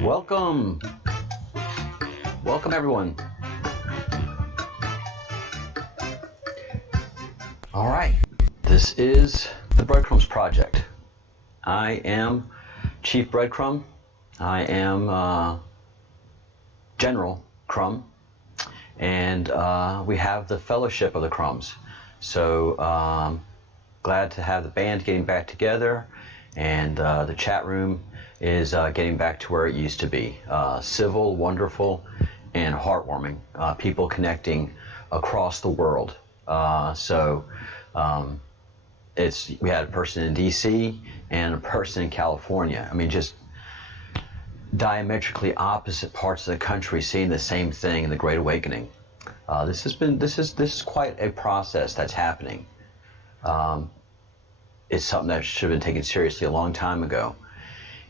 Welcome. Welcome, everyone. All right. This is the Breadcrumbs Project. I am Chief Breadcrumb. I am General Crumb. And we have the Fellowship of the Crumbs. So glad to have the band getting back together, and the chat room is getting back to where it used to be. Civil, wonderful, and heartwarming. People connecting across the world. We had a person in DC and a person in California. I mean, just diametrically opposite parts of the country seeing the same thing in the Great Awakening. This is quite a process that's happening. It's something that should have been taken seriously a long time ago.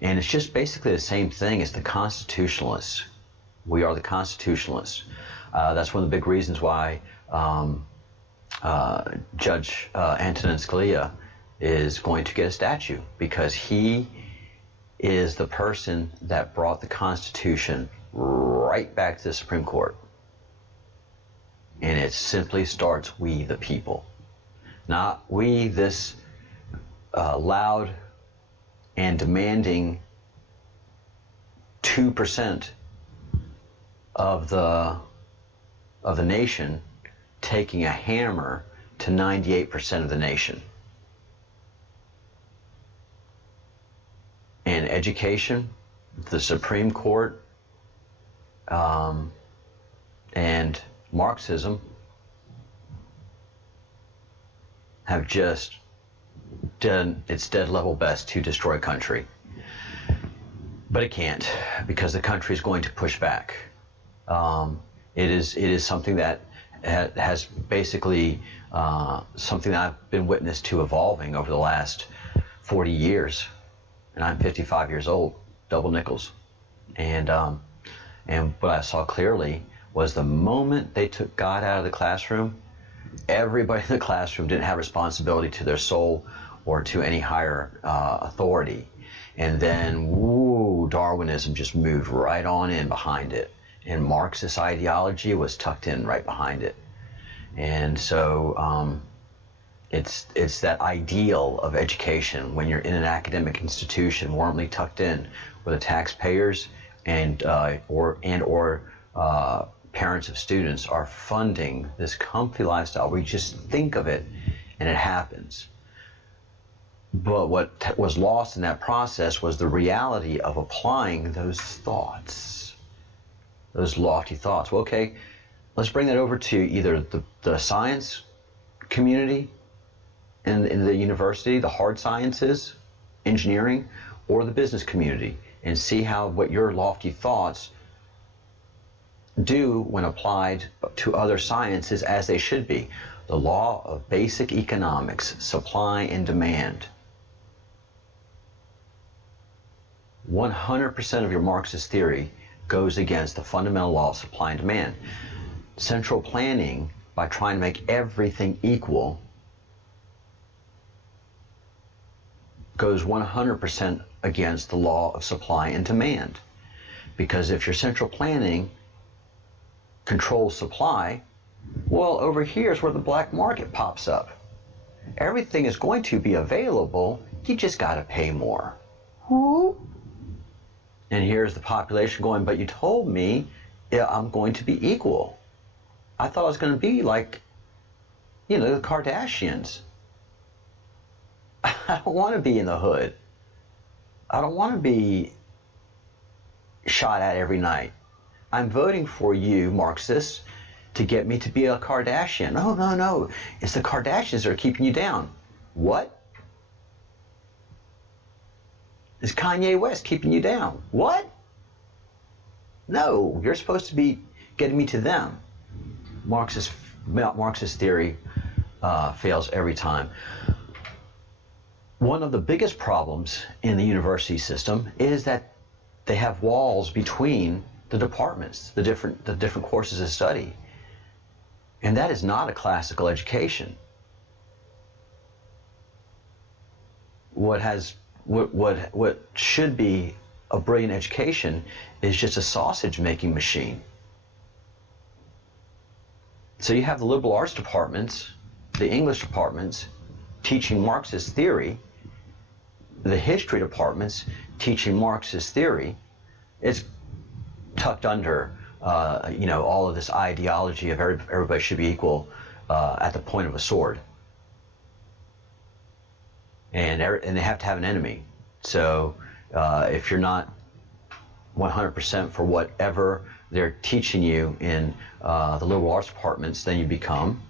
And it's just basically the same thing as the Constitutionalists. We are the Constitutionalists. That's one of the big reasons why Judge Antonin Scalia is going to get a statue, because he is the person that brought the Constitution right back to the Supreme Court. And it simply starts, we the people. Not we, this loud and demanding 2% of the nation taking a hammer to 98% of the nation. And education, the Supreme Court, and Marxism have just done its dead level best to destroy a country. But it can't, because the country is going to push back. It is something that has basically something that I've been witness to evolving over the last 40 years. And I'm 55 years old, double nickels. And what I saw clearly was the moment they took God out of the classroom, everybody in the classroom didn't have responsibility to their soul or to any higher authority. And then, Darwinism just moved right on in behind it. And Marxist ideology was tucked in right behind it. And so it's that ideal of education when you're in an academic institution warmly tucked in, where the taxpayers and parents of students are funding this comfy lifestyle where you just think of it and it happens. But what was lost in that process was the reality of applying those thoughts, those lofty thoughts. Well, okay, let's bring that over to either the science community in the university, the hard sciences, engineering, or the business community, and see how what your lofty thoughts do when applied to other sciences as they should be. The law of basic economics, supply and demand. 100% of your Marxist theory goes against the fundamental law of supply and demand. Central planning, by trying to make everything equal, goes 100% against the law of supply and demand. Because if your central planning controls supply, well, over here is where the black market pops up. Everything is going to be available, you just got to pay more. And here's the population going, but you told me I'm going to be equal. I thought I was going to be like, the Kardashians. I don't want to be in the hood. I don't want to be shot at every night. I'm voting for you, Marxists, to get me to be a Kardashian. No. It's the Kardashians that are keeping you down. What? Is Kanye West keeping you down? What? No, you're supposed to be getting me to them. Marxist theory fails every time. One of the biggest problems in the university system is that they have walls between the departments, the different courses of study. And that is not a classical education. what should be a brilliant education is just a sausage making machine. So you have the liberal arts departments, the English departments teaching Marxist theory, the history departments teaching Marxist theory. It's tucked under all of this ideology of everybody should be equal at the point of a sword. And they have to have an enemy. So if you're not 100% for whatever they're teaching you in the liberal arts departments, then you become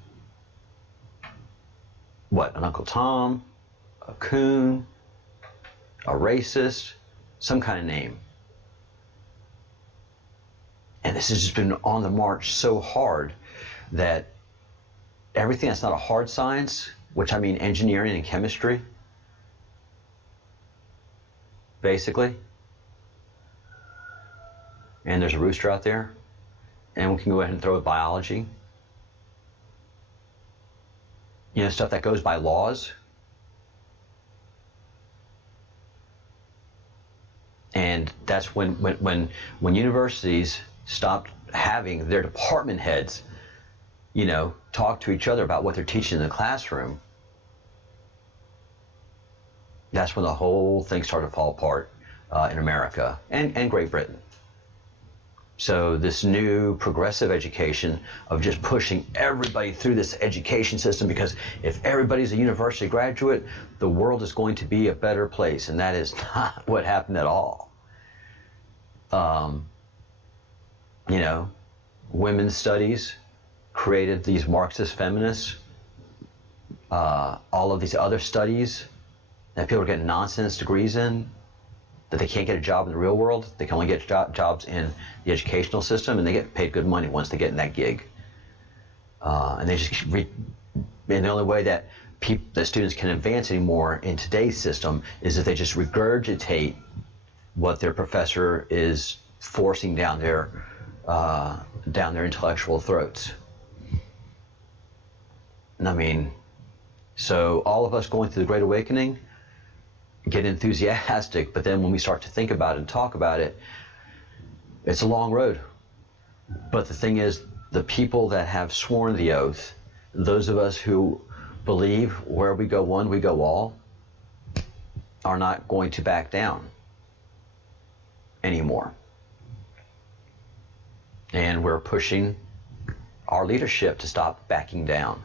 what? An Uncle Tom, a coon, a racist, some kind of name. And this has just been on the march so hard that everything that's not a hard science, which I mean engineering and chemistry, basically, and there's a rooster out there, and we can go ahead and throw in biology, stuff that goes by laws. And that's when universities stopped having their department heads, talk to each other about what they're teaching in the classroom. That's when the whole thing started to fall apart in America and Great Britain. So this new progressive education of just pushing everybody through this education system, because if everybody's a university graduate, the world is going to be a better place, and that is not what happened at all. Women's studies created these Marxist feminists, all of these other studies that people are getting nonsense degrees in, that they can't get a job in the real world. They can only get jobs in the educational system, and they get paid good money once they get in that gig. And they just and the only way that students can advance anymore in today's system is if they just regurgitate what their professor is forcing down their intellectual throats. And I mean, so all of us going through the Great Awakening get enthusiastic, but then when we start to think about it and talk about it, it's a long road. But the thing is, the people that have sworn the oath, those of us who believe where we go one, we go all, are not going to back down anymore. And we're pushing our leadership to stop backing down.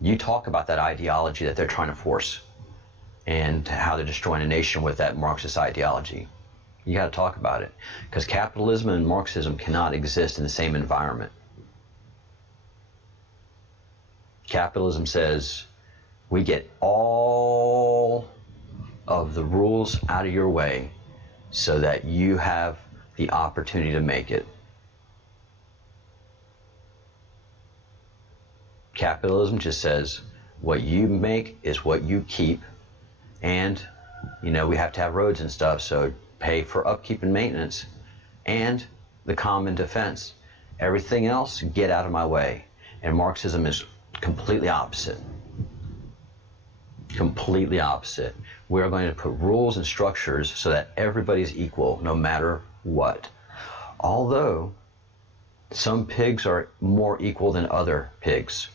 You talk about that ideology that they're trying to force and how they're destroying a nation with that Marxist ideology. You got to talk about it, because capitalism and Marxism cannot exist in the same environment. Capitalism says we get all of the rules out of your way so that you have the opportunity to make it. Capitalism just says what you make is what you keep, and we have to have roads and stuff, so pay for upkeep and maintenance and the common defense. Everything else, get out of my way. And Marxism is completely opposite. Completely opposite. We're going to put rules and structures so that everybody's equal no matter what. Although some pigs are more equal than other pigs.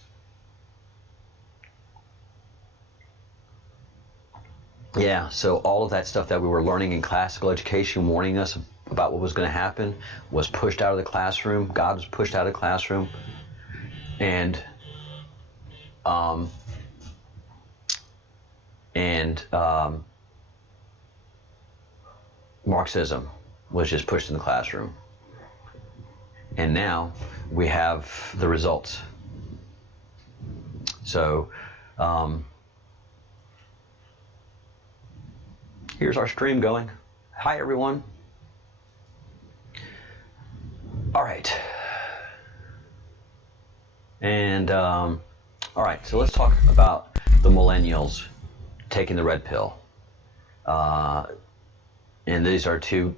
Yeah, so all of that stuff that we were learning in classical education, warning us about what was going to happen, was pushed out of the classroom. God was pushed out of the classroom. And Marxism was just pushed in the classroom. And now we have the results. So here's our stream going. Hi, everyone. All right. And all right, so let's talk about the millennials taking the red pill. And these are two,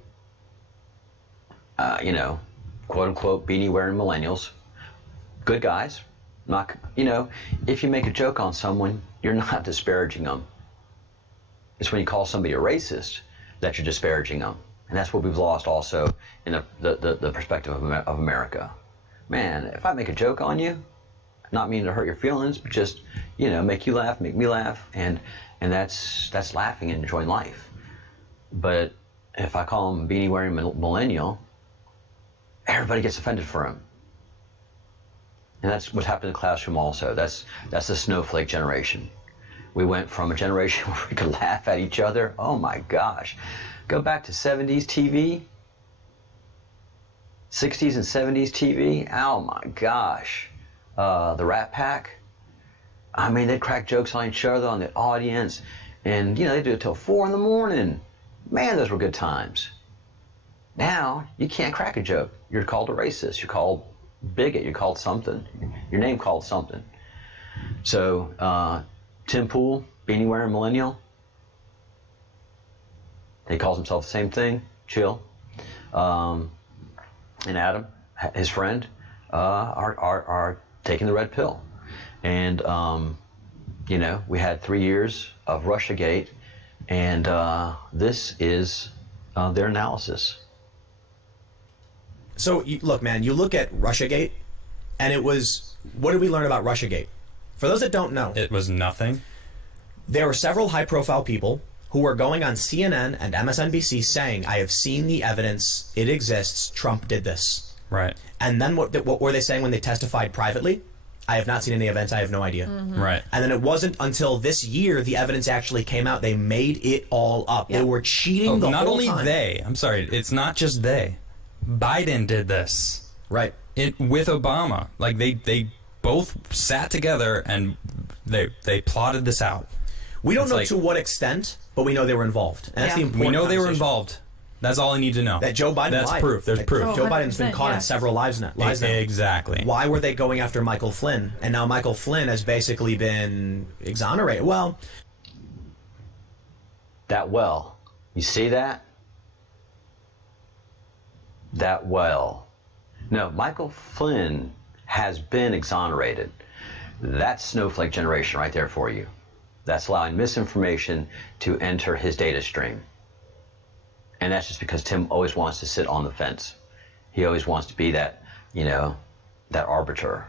quote unquote, beanie wearing millennials. Good guys, Not, if you make a joke on someone, you're not disparaging them. It's when you call somebody a racist that you're disparaging them. And that's what we've lost also in the perspective of America. Man, if I make a joke on you, not meaning to hurt your feelings, but just, make you laugh, make me laugh, and that's laughing and enjoying life. But if I call him a beanie-wearing millennial, everybody gets offended for him. And that's what's happened in the classroom also. That's the snowflake generation. We went from a generation where we could laugh at each other. Oh my gosh. Go back to 70s TV, 60s and 70s TV. Oh my gosh. The Rat Pack. I mean, they'd crack jokes on each other, on the audience. And, they do it till 4 in the morning. Man, those were good times. Now, you can't crack a joke. You're called a racist. You're called bigot. You're called something. Your name called something. So, Tim Pool, beanie wearing millennial. He calls himself the same thing. Chill. And Adam, his friend, are taking the red pill. And, we had 3 years of Russiagate, and this is their analysis. So, look, man, you look at Russiagate, and it was, what did we learn about Russiagate? For those that don't know, it was nothing. There were several high-profile people who were going on CNN and MSNBC saying, I have seen the evidence, it exists, Trump did this. Right. And then what were they saying when they testified privately? I have not seen any evidence, I have no idea. Mm-hmm. Right. And then it wasn't until this year the evidence actually came out. They made it all up. Yep. They were cheating the whole time. Not only they, I'm sorry, it's not just they. Biden did this. Right. With Obama. Like, they both sat together and they plotted this out. We don't know to what extent, but we know they were involved. And that's the important We know they were involved. That's all I need to know. That Joe Biden That's lied. proof. There's proof. Joe Biden's been caught in several lies now. Exactly. Why were they going after Michael Flynn? And now Michael Flynn has basically been exonerated. Well, you see that? No, Michael Flynn has been exonerated. That's snowflake generation right there for you. That's allowing misinformation to enter his data stream. And that's just because Tim always wants to sit on the fence. He always wants to be that, that arbiter.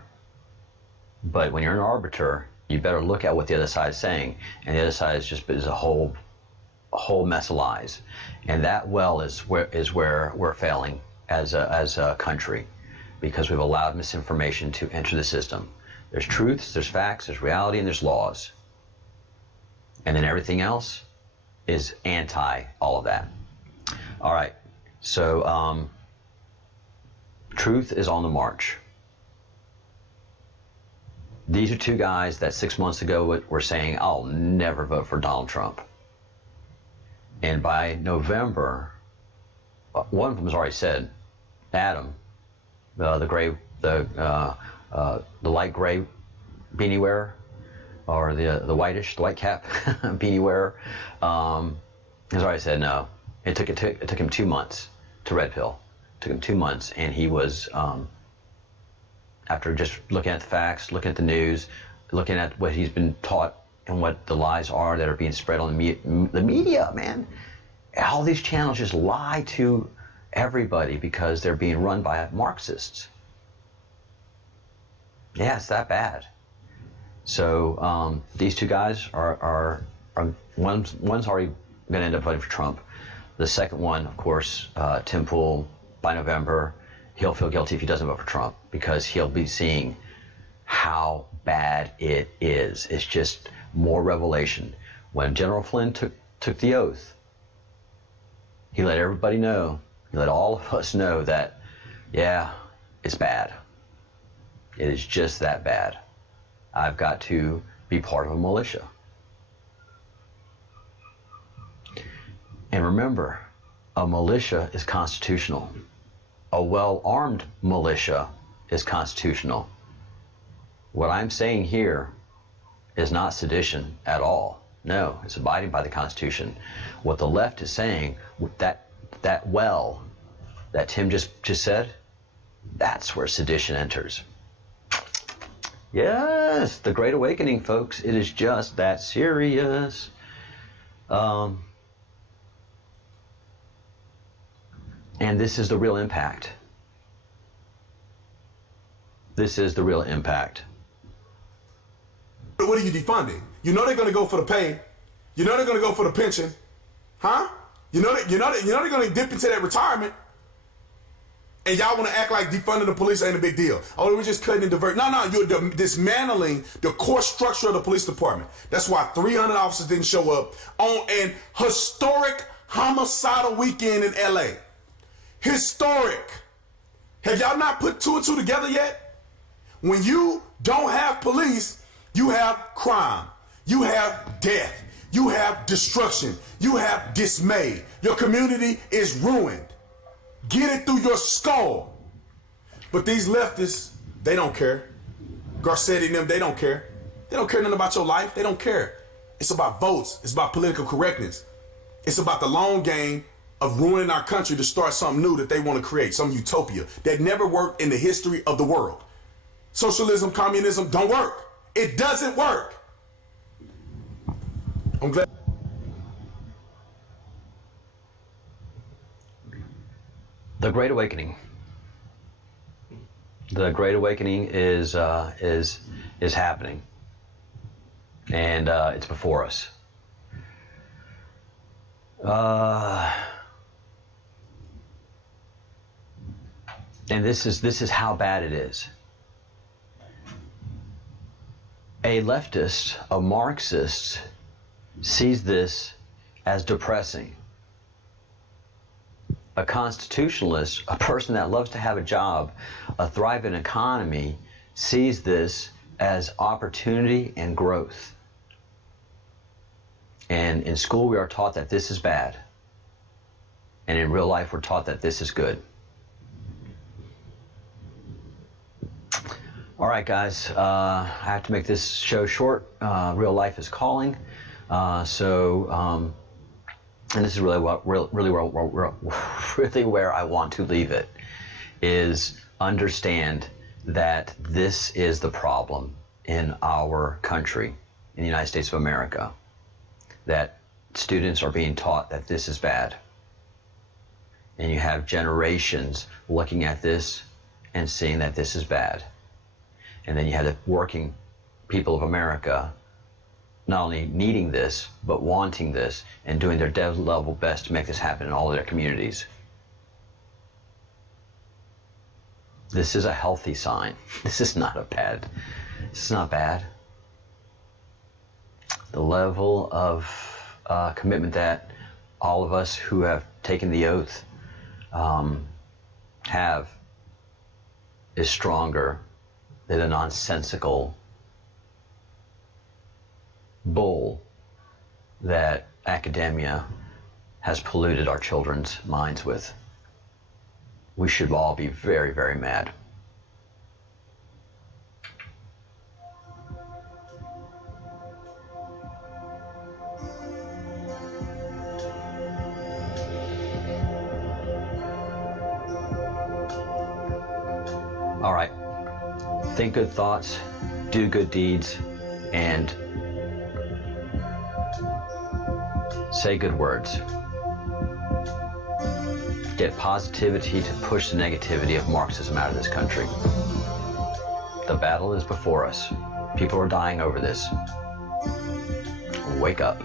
But when you're an arbiter, you better look at what the other side is saying. And the other side is a whole mess of lies. And that is where we're failing as a country, because we've allowed misinformation to enter the system. There's truths, there's facts, there's reality, and there's laws. And then everything else is anti all of that. All right, so truth is on the march. These are two guys that 6 months ago were saying, I'll never vote for Donald Trump. And by November, one of them has already said, Adam, the light gray beanie wearer, or the white cap beanie wearer, has already said no. It took him 2 months to red pill. It took him 2 months, and he was, after just looking at the facts, looking at the news, looking at what he's been taught and what the lies are that are being spread on the media, man. All these channels just lie to everybody because they're being run by Marxists. Yeah, it's that bad. So these two guys are one's already going to end up voting for Trump. The second one, of course, Tim Pool, by November, he'll feel guilty if he doesn't vote for Trump, because he'll be seeing how bad it is. It's just more revelation. When General Flynn took the oath, he let everybody know, he let all of us know that, yeah, it's bad. It is just that bad. I've got to be part of a militia. And remember, a militia is constitutional. A well-armed militia is constitutional. What I'm saying here is not sedition at all. No, it's abiding by the Constitution. What the left is saying, that Tim just said, that's where sedition enters. Yes, the Great Awakening, folks. It is just that serious. And this is the real impact. This is the real impact. What are you defunding? You know they're going to go for the pay. You know they're going to go for the pension. Huh? You know they're going to dip into that retirement. And y'all want to act like defunding the police ain't a big deal. Oh, we're just cutting and divert. No, you're dismantling the core structure of the police department. That's why 300 officers didn't show up on an historic homicidal weekend in LA. Historic. Have y'all not put two and two together yet? When you don't have police, you have crime. You have death. You have destruction. You have dismay. Your community is ruined. Get it through your skull. But these leftists, they don't care. Garcetti and them, they don't care. They don't care nothing about your life. They don't care. It's about votes. It's about political correctness. It's about the long game of ruining our country to start something new that they want to create, some utopia that never worked in the history of the world. Socialism, communism don't work. It doesn't work. I'm glad. The Great Awakening. The Great Awakening is happening, and it's before us. And this is how bad it is. A leftist, a Marxist, sees this as depressing. A constitutionalist, a person that loves to have a job, a thriving economy, sees this as opportunity and growth. And in school we are taught that this is bad. And in real life we're taught that this is good. All right, guys, I have to make this show short. Real life is calling. And this is really where I want to leave it, is understand that this is the problem in our country, in the United States of America, that students are being taught that this is bad. And you have generations looking at this and seeing that this is bad. And then you have the working people of America not only needing this, but wanting this and doing their dev level best to make this happen in all of their communities. This is a healthy sign. This is not bad. The level of commitment that all of us who have taken the oath have is stronger than a nonsensical bull that academia has polluted our children's minds with. We should all be very, very mad. All right. Think good thoughts, do good deeds, and say good words. Get positivity to push the negativity of Marxism out of this country. The battle is before us. People are dying over this. Wake up.